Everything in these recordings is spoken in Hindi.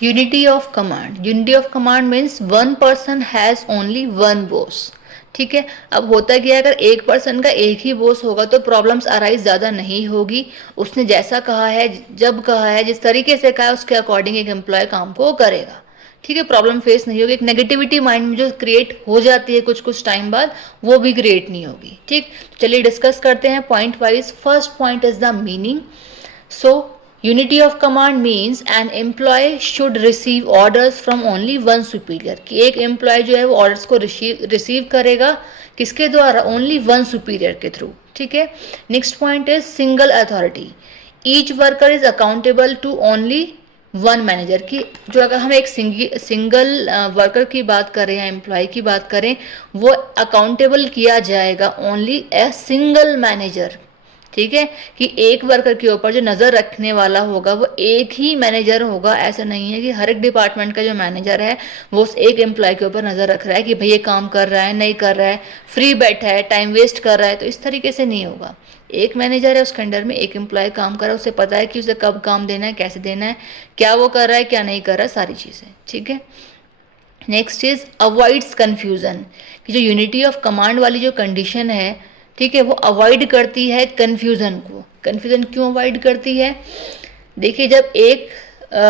Unity of command, unity of command means one person has only one boss. ठीक है, अब होता क्या है, अगर एक पर्सन का एक ही बॉस होगा तो प्रॉब्लम्स अराइज ज़्यादा नहीं होगी। उसने जैसा कहा है, जब कहा है, जिस तरीके से कहा है, उसके अकॉर्डिंग एक एम्प्लॉय काम को करेगा। ठीक है, प्रॉब्लम फेस नहीं होगी। एक नेगेटिविटी माइंड में जो क्रिएट हो जाती है कुछ कुछ टाइम बाद, वो भी क्रिएट नहीं होगी। ठीक, चलिए डिस्कस करते हैं point wise. First point is the meaning. So, unity of command means an employee should receive orders from only one superior, कि एक एम्प्लॉय जो है वो ऑर्डर्स को रिसीव करेगा किसके द्वारा? ओनली वन सुपीरियर के थ्रू। ठीक है, next point is single authority. Each worker is accountable to only one manager, की जो अगर हम एक सिंगल वर्कर की बात करें या एम्प्लॉय की बात करें, वो अकाउंटेबल किया जाएगा ओनली ए सिंगल मैनेजर। ठीक है, कि एक वर्कर के ऊपर जो नज़र रखने वाला होगा वो एक ही मैनेजर होगा। ऐसा नहीं है कि हर एक डिपार्टमेंट का जो मैनेजर है वो उस एक एम्प्लॉय के ऊपर नज़र रख रहा है कि भाई ये काम कर रहा है, नहीं कर रहा है, फ्री बैठा है, टाइम वेस्ट कर रहा है। तो इस तरीके से नहीं होगा। एक मैनेजर है, उसके अंडर में एक एम्प्लॉय काम कर रहा है, उसे पता है कि उसे कब काम देना है, कैसे देना है, क्या वो कर रहा है, क्या नहीं कर रहा है, सारी चीज़ें। ठीक है, नेक्स्ट इज अवॉइड्स कन्फ्यूज़न, कि जो यूनिटी ऑफ कमांड वाली जो कंडीशन है, ठीक है, वो अवॉइड करती है कन्फ्यूज़न को। कन्फ्यूज़न क्यों अवॉइड करती है? देखिए, जब एक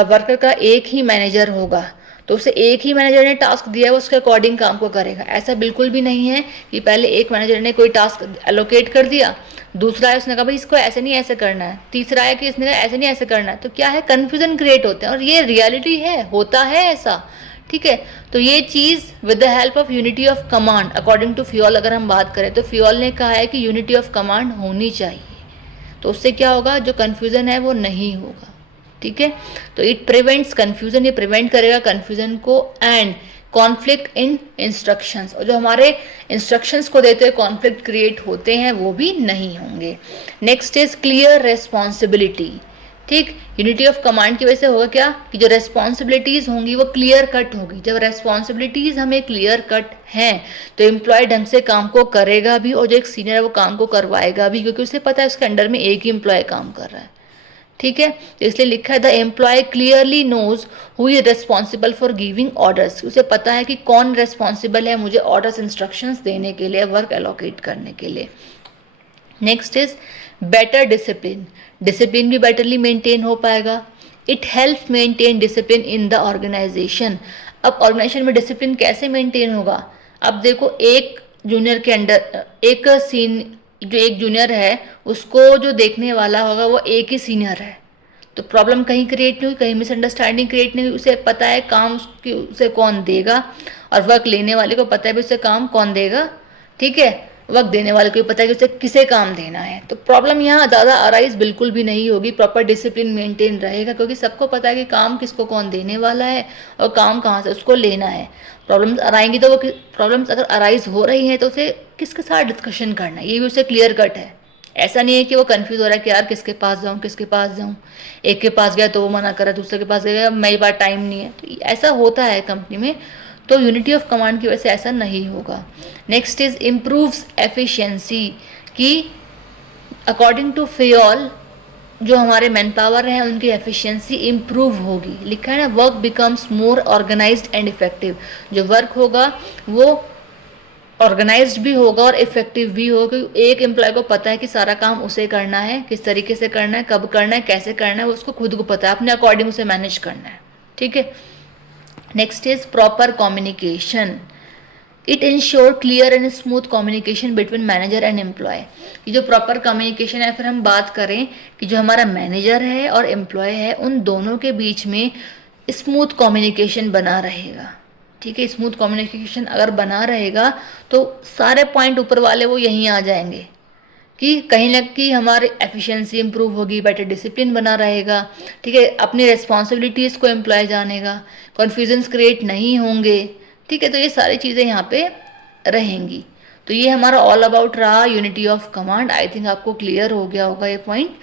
वर्कर का एक ही मैनेजर होगा तो उसे एक ही मैनेजर ने टास्क दिया है, उसके अकॉर्डिंग काम को करेगा। ऐसा बिल्कुल भी नहीं है कि पहले एक मैनेजर ने कोई टास्क एलोकेट कर दिया, दूसरा है उसने कहा भाई इसको ऐसे नहीं ऐसे करना है, तीसरा है कि इसने कहा ऐसे नहीं ऐसे करना है, तो क्या है, कन्फ्यूज़न क्रिएट होते हैं। और ये रियलिटी है, होता है ऐसा। ठीक है, तो ये चीज़ with the help of unity of command, according to Fayol अगर हम बात करें तो फियोल ने कहा है कि यूनिटी ऑफ कमांड होनी चाहिए। तो उससे क्या होगा, जो कन्फ्यूज़न है वो नहीं होगा। ठीक है, तो इट प्रिवेंट्स कन्फ्यूज़न, ये प्रिवेंट करेगा कन्फ्यूज़न को। एंड कॉन्फ्लिक्ट इन इंस्ट्रक्शंस, और जो हमारे इंस्ट्रक्शंस को देते हुए कॉन्फ्लिक्ट क्रिएट होते हैं वो भी नहीं होंगे। Next is clear responsibility. ठीक, यूनिटी ऑफ कमांड की वजह से होगा क्या, कि जो रेस्पॉन्सिबिलिटीज़ होंगी वो क्लियर कट होगी। जब रेस्पॉन्सिबिलिटीज़ हमें क्लियर कट हैं तो एम्प्लॉय ढंग से काम को करेगा भी, और जो एक सीनियर है वो काम को करवाएगा भी, क्योंकि उसे पता है उसके अंडर में एक ही एम्प्लॉय काम कर रहा है। ठीक है, तो इसलिए लिखा है the employee clearly knows who is responsible for giving orders, उसे पता है कि कौन रेस्पॉन्सिबल है मुझे ऑर्डर्स, इंस्ट्रक्शंस देने के लिए, वर्क एलोकेट करने के लिए। Next is better discipline, discipline भी बेटरली मेंटेन हो पाएगा। It help maintain discipline in the organisation. अब ऑर्गेनाइजेशन में डिसिप्लिन कैसे मेंटेन होगा? अब देखो, एक जूनियर के अंडर एक जो एक जूनियर है उसको जो देखने वाला होगा वो एक ही सीनियर है, तो प्रॉब्लम कहीं क्रिएट नहीं हुई, कहीं मिसअंडरस्टैंडिंग क्रिएट नहीं हुई। उसे पता है काम उसे कौन देगा, और वर्क लेने वाले को पता है भी उसे काम कौन देगा। ठीक है, वक्त देने वाले को भी पता है कि उसे किसे काम देना है। तो प्रॉब्लम यहाँ ज़्यादा अराइज बिल्कुल भी नहीं होगी, प्रॉपर डिसिप्लिन मेंटेन रहेगा, क्योंकि सबको पता है कि काम किसको कौन देने वाला है और काम कहाँ से उसको लेना है। प्रॉब्लम्स आएंगी तो वो प्रॉब्लम्स अगर अराइज हो रही हैं तो उसे किसके साथ डिस्कशन करना है, ये भी उसे क्लियर कट है। ऐसा नहीं है कि वो कंफ्यूज हो रहा है कि यार किसके पास जाऊँ, किसके पास जाऊँ, एक के पास गया तो वो मना कर रहा है, दूसरे के पास गया मेरे पास टाइम नहीं है। तो ऐसा होता है कंपनी में, तो यूनिटी ऑफ कमांड की वजह से ऐसा नहीं होगा। नेक्स्ट इज इम्प्रूव्स एफिशिएंसी, कि अकॉर्डिंग टू फियोल जो हमारे मैन पावर है उनकी एफिशिएंसी इम्प्रूव होगी। लिखा है ना, work becomes more organised and effective. जो वर्क होगा वो ऑर्गेनाइज्ड भी होगा और इफेक्टिव भी होगा, क्योंकि एक एम्प्लॉय को पता है कि सारा काम उसे करना है, किस तरीके से करना है, कब करना है, कैसे करना है, वो उसको खुद को पता है, अपने अकॉर्डिंग उसे मैनेज करना है। ठीक है, next is proper communication. It ensure clear and smooth communication between manager and employee. ये जो प्रॉपर कम्युनिकेशन है, फिर हम बात करें कि जो हमारा मैनेजर है और एम्प्लॉय है उन दोनों के बीच में स्मूथ कम्युनिकेशन बना रहेगा। ठीक है, स्मूथ कम्युनिकेशन अगर बना रहेगा तो सारे पॉइंट ऊपर वाले वो यहीं आ जाएंगे, कि कहीं ना कहीं हमारी एफिशिएंसी इंप्रूव होगी, बेटर डिसिप्लिन बना रहेगा। ठीक है, अपनी रिस्पॉन्सिबिलिटीज़ को एम्प्लॉय जानेगा, कन्फ्यूजन्स क्रिएट नहीं होंगे। ठीक है, तो ये सारी चीज़ें यहाँ पे रहेंगी। तो ये हमारा ऑल अबाउट रहा unity of command. I think आपको क्लियर हो गया होगा ये पॉइंट।